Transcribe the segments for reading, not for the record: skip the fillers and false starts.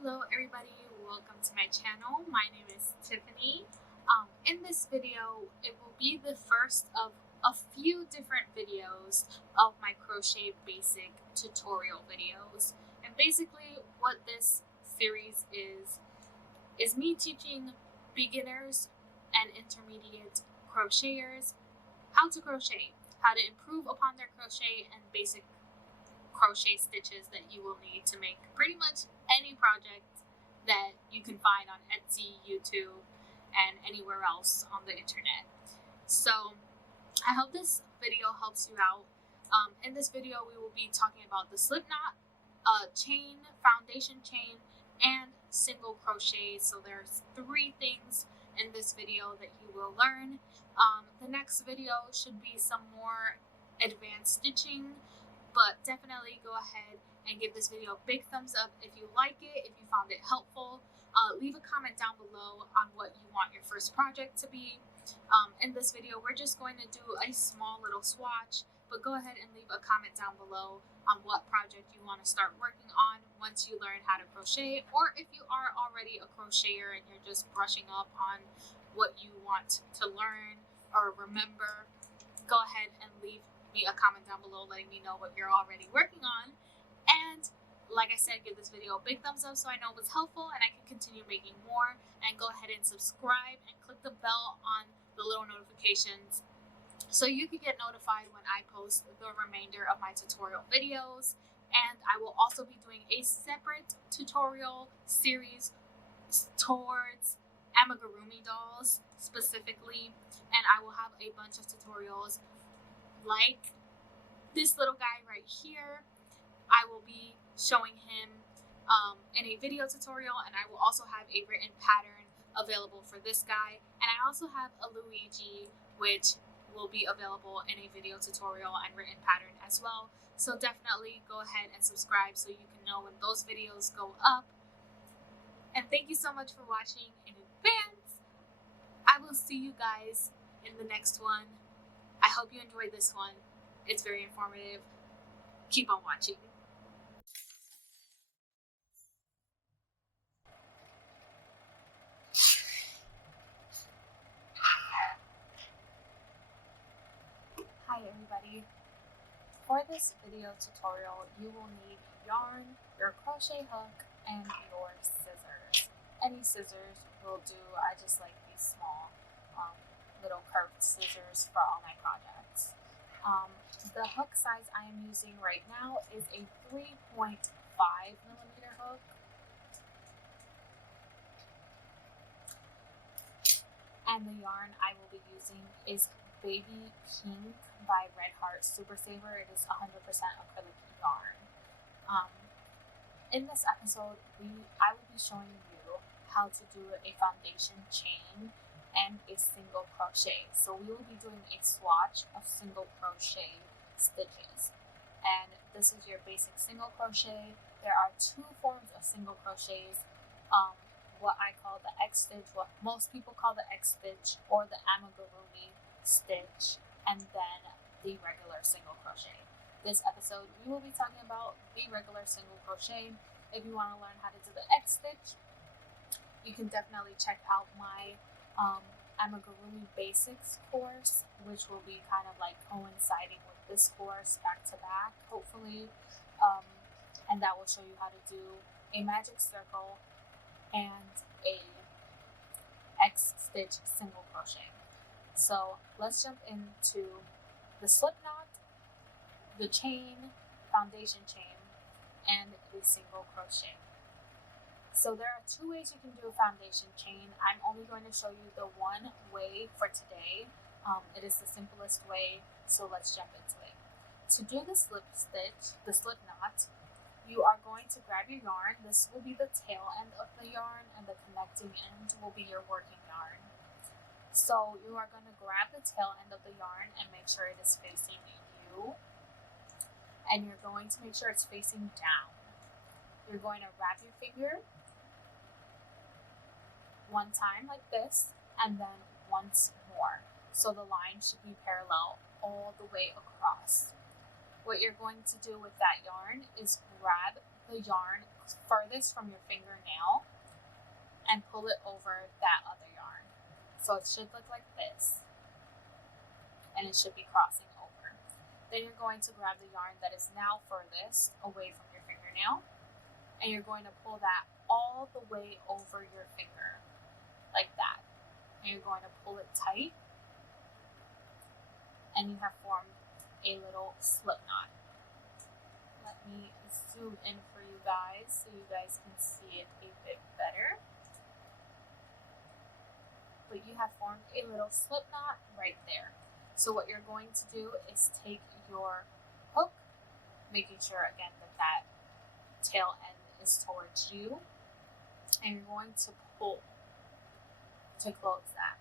Hello everybody, welcome to my channel. My name is Tiffany. In this video, it will be the first of a few different videos of my crochet basic tutorial videos. And basically what this series is me teaching beginners and intermediate crocheters how to crochet, how to improve upon their crochet and basic crochet stitches that you will need to make pretty much any project that you can find on Etsy, YouTube, and anywhere else on the internet. So I hope this video helps you out. In this video, we will be talking about the slip knot, chain, foundation chain, and single crochet. So there's 3 things in this video that you will learn. The next video should be some more advanced stitching, but definitely go ahead and give this video a big thumbs up if you like it, if you found it helpful. Leave a comment down below on what you want your first project to be. In this video, we're just going to do a small little swatch, but go ahead and leave a comment down below on what project you want to start working on once you learn how to crochet, or if you are already a crocheter and you're just brushing up on what you want to learn or remember, go ahead and leave me a comment down below letting me know what you're already working on. And like I said, give this video a big thumbs up so I know it was helpful and I can continue making more. And go ahead and subscribe and click the bell on the little notifications so you can get notified when I post the remainder of my tutorial videos. And I will also be doing a separate tutorial series towards amigurumi dolls specifically, and I will have a bunch of tutorials like this little guy right here. I will be showing him in a video tutorial, and I will also have a written pattern available for this guy, and I also have a Luigi which will be available in a video tutorial and written pattern as well. So definitely go ahead and subscribe so you can know when those videos go up. And thank you so much for watching in advance. I will see you guys in the next one. I hope you enjoyed this one. It's very informative. Keep on watching. Hi everybody. For this video tutorial, you will need yarn, your crochet hook, and your scissors. Any scissors will do. I just like these small little curved scissors for all my projects. The hook size I am using right now is a 3.5mm hook. And the yarn I will be using is Baby Pink by Red Heart Super Saver. It is 100% acrylic yarn. In this episode, I will be showing you how to do a foundation chain and a single crochet. So we will be doing a swatch of single crochet stitches. And this is your basic single crochet. There are 2 forms of single crochets. What I call the X stitch, what most people call the X stitch, or the amigurumi stitch, and then the regular single crochet. This episode, we will be talking about the regular single crochet. If you want to learn how to do the X stitch, you can definitely check out my amigurumi basics course, which will be kind of like coinciding with this course back to back, hopefully. And that will show you how to do a magic circle and a X stitch single crochet. So let's jump into the slip knot, the chain, foundation chain, and the single crochet. So there are 2 ways you can do a foundation chain. I'm only going to show you the one way for today. It is the simplest way, so let's jump into it. To do the slip stitch, the slip knot, you are going to grab your yarn. This will be the tail end of the yarn, and the connecting end will be your working yarn. So you are going to grab the tail end of the yarn and make sure it is facing you. And you're going to make sure it's facing down. You're going to wrap your finger 1 time like this, and then once more. So the line should be parallel all the way across. What you're going to do with that yarn is grab the yarn furthest from your fingernail and pull it over that other yarn. So it should look like this, and it should be crossing over. Then you're going to grab the yarn that is now furthest away from your fingernail, and you're going to pull that all the way over your finger, like that. And you're going to pull it tight, and you have formed a little slip knot. Let me zoom in for you guys so you guys can see it a bit better. But you have formed a little slip knot right there. So what you're going to do is take your hook, making sure again that that tail end is towards you, and you're going to pull to close that.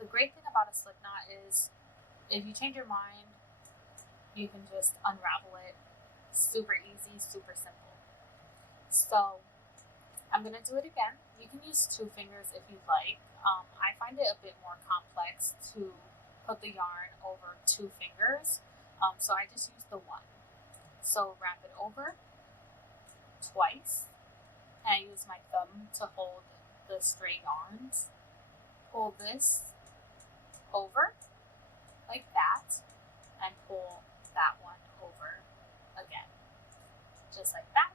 The great thing about a slip knot is if you change your mind, you can just unravel it. Super easy, super simple. So I'm going to do it again. You can use 2 fingers if you'd like. I find it a bit more complex to put the yarn over 2 fingers, so I just use the 1. So wrap it over twice, and I use my thumb to hold the stray yarns. Pull this over like that, and pull that one over again, just like that,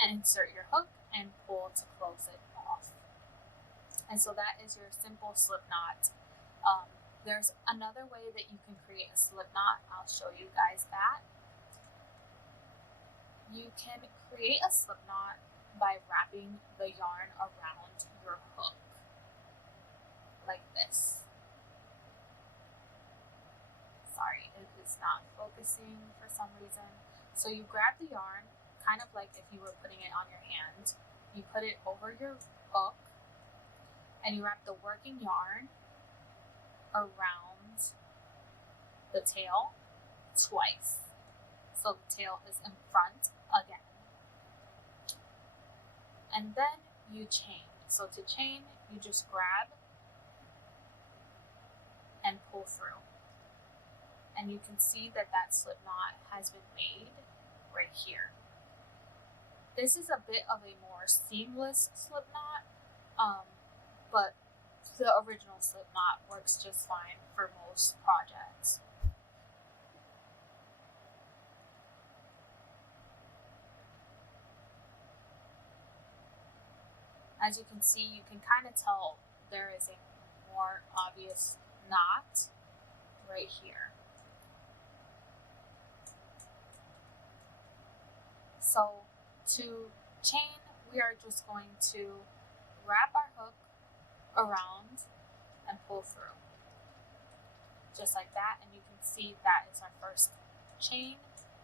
and insert your hook and pull to close it off. And so that is your simple slip knot. There's another way that you can create a slip knot. I'll show you guys that. You can create a slip knot by wrapping the yarn around your hook, like this. Sorry, it is not focusing for some reason. So you grab the yarn, kind of like if you were putting it on your hand. You put it over your hook, and you wrap the working yarn around the tail twice. So the tail is in front again. And then you chain. So to chain, you just grab and pull through. And you can see that that slip knot has been made right here. This is a bit of a more seamless slip knot, but the original slip knot works just fine for most projects. As you can see, you can kind of tell there is a more obvious knot right here. So to chain, we are just going to wrap our hook around and pull through, just like that. And you can see that is our first chain.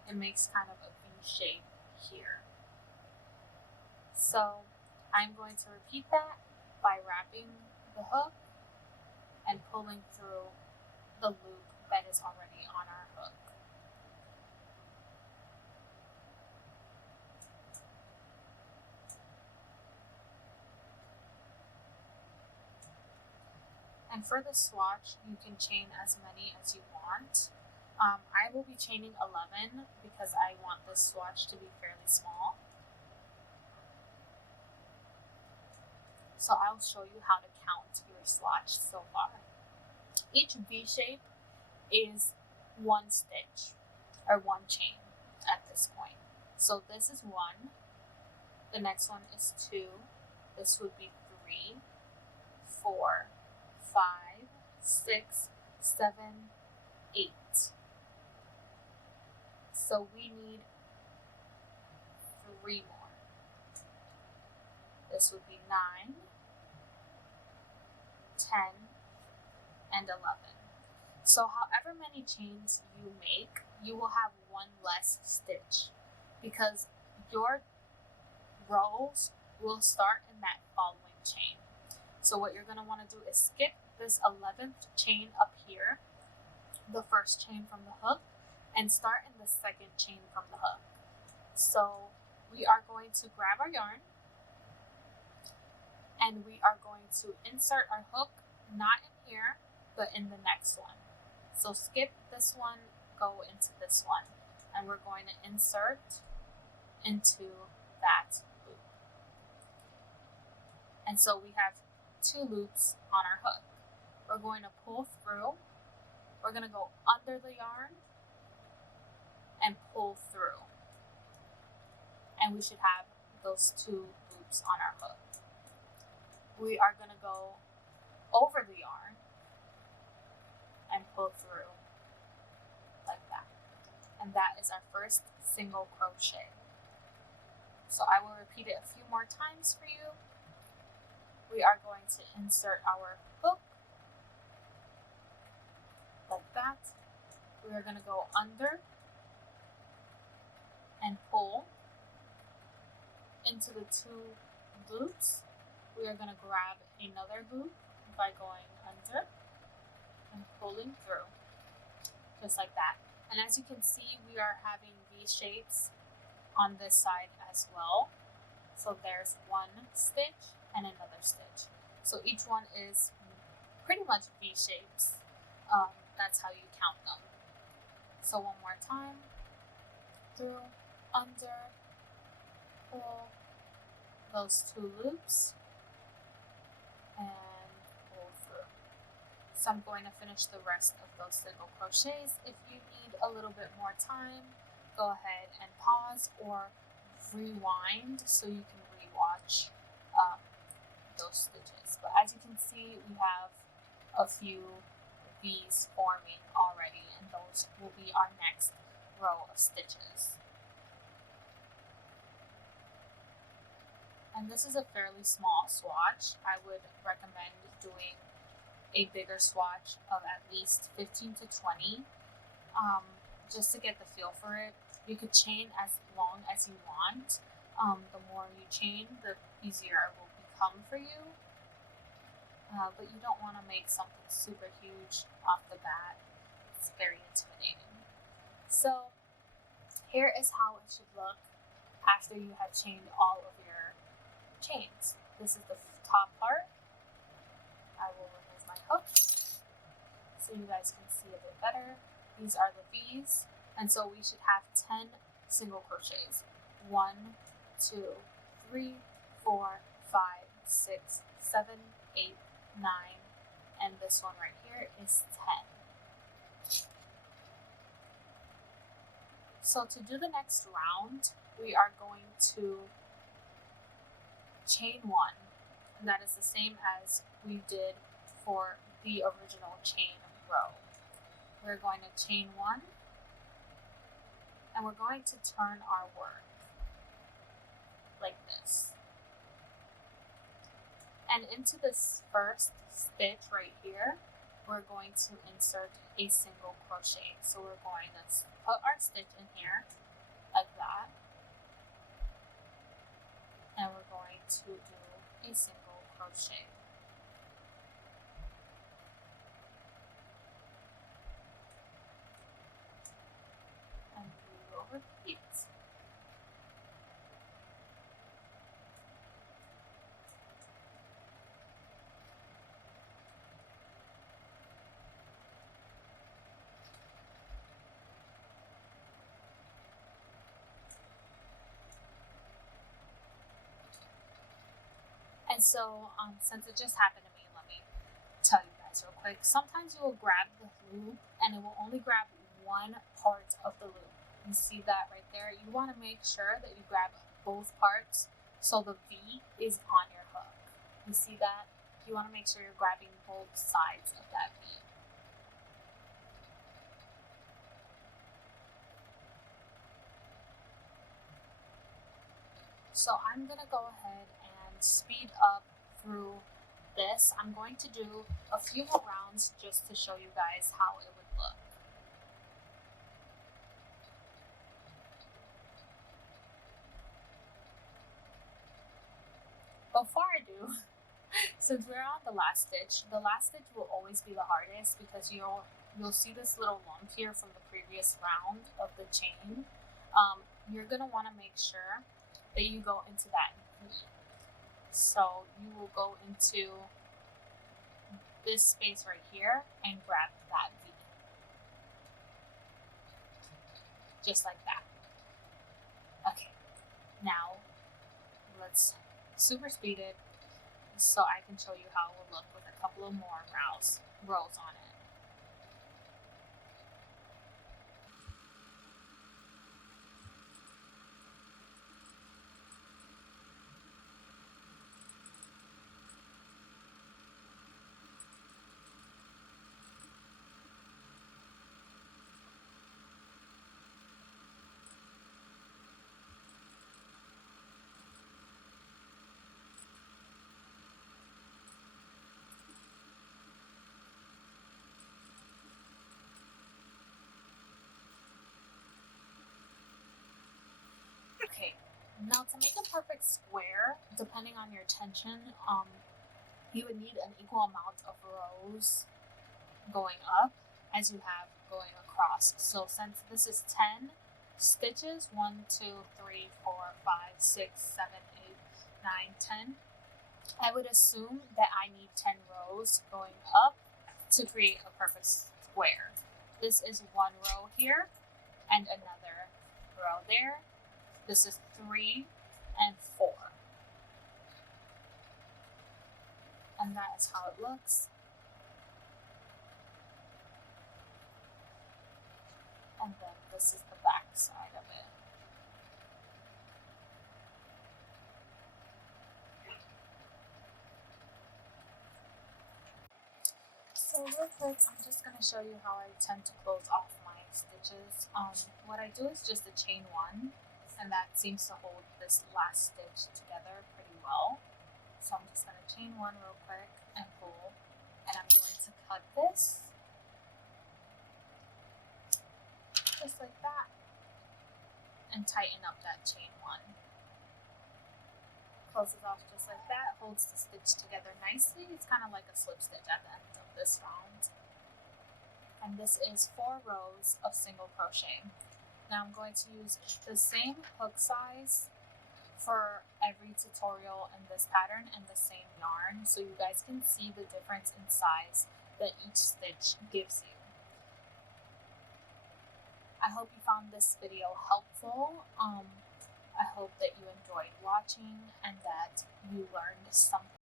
It makes kind of a V shape here. So I'm going to repeat that by wrapping the hook and pulling through the loop that is already on our hook. And for the swatch, you can chain as many as you want. I will be chaining 11 because I want this swatch to be fairly small. So I'll show you how to count your swatch so far. Each V shape is 1 stitch or 1 chain at this point. So this is 1, the next one is 2, this would be 3, 4, 5, 6, 7, 8. So we need 3 more. This would be 9, 10, and 11. So however many chains you make, you will have 1 less stitch because your rows will start in that following chain. So what you're going to want to do is skip this 11th chain up here, the first chain from the hook, and start in the 2nd chain from the hook. So we are going to grab our yarn and we are going to insert our hook not in here but in the next one. So skip this one, go into this one, and we're going to insert into that loop. And so we have 2 loops on our hook. We're going to pull through, we're going to go under the yarn and pull through. And we should have those 2 loops on our hook. We are going to go over the yarn and pull through like that. And that is our first single crochet. So I will repeat it a few more times for you. We are going to insert our hook like that. We are going to go under and pull into the 2 loops. We are going to grab another loop by going under and pulling through, just like that. And as you can see, we are having V shapes on this side as well. So there's 1 stitch and another stitch. So each one is pretty much V shapes. That's how you count them. So one more time, through, under, pull those 2 loops, and pull through. So I'm going to finish the rest of those single crochets. If you need a little bit more time, go ahead and pause or rewind so you can rewatch those stitches. But as you can see, we have a few V's forming already, and those will be our next row of stitches. And this is a fairly small swatch. I would recommend doing a bigger swatch of at least 15 to 20, just to get the feel for it. You could chain as long as you want. The more you chain, the easier it will become for you. But you don't want to make something super huge off the bat. It's very intimidating. So here is how it should look after you have chained all of your chains. This is the top part. I will remove my hook so you guys can see a bit better. These are the V's, and so we should have 10 single crochets. 1, 2, 3, 4, 5, 6, 7, 8, 9, and this one right here is 10. So to do the next round, we are going to chain 1, and that is the same as we did for the original chain row. We're going to chain 1, and we're going to turn our work like this. And into this first stitch right here, we're going to insert a single crochet. So we're going to put our stitch in here like that, and we're going to do a single crochet. And we will repeat. And so, since it just happened to me, let me tell you guys real quick. Sometimes you will grab the loop and it will only grab one part of the loop. You see that right there? You want to make sure that you grab both parts so the V is on your hook. You see that? You want to make sure you're grabbing both sides of that V. So I'm going to go ahead and speed up through this. I'm going to do a few more rounds just to show you guys how it would look. Before I do, since we're on the last stitch will always be the hardest because you'll see this little lump here from the previous round of the chain. You're going to want to make sure that you go into that V. So you will go into this space right here and grab that V. Just like that. Okay, now it's super speeded so I can show you how it will look with a couple of more rows on it. Okay, now to make a perfect square, depending on your tension, you would need an equal amount of rows going up as you have going across. So since this is 10 stitches, 1, 2, 3, 4, 5, 6, 7, 8, 9, 10, I would assume that I need 10 rows going up to create a perfect square. This is one row here and another row there. This is 3 and 4. And that is how it looks. And then this is the back side of it. So real quick, I'm just going to show you how I tend to close off my stitches. What I do is just a chain 1, and that seems to hold this last stitch together pretty well. So I'm just going to chain 1 real quick and pull, and I'm going to cut this just like that and tighten up that chain 1. Closes off just like that, holds the stitch together nicely. It's kind of like a slip stitch at the end of this round. And this is 4 rows of single crochet. Now I'm going to use the same hook size for every tutorial in this pattern and the same yarn, so you guys can see the difference in size that each stitch gives you. I hope you found this video helpful. I hope that you enjoyed watching and that you learned something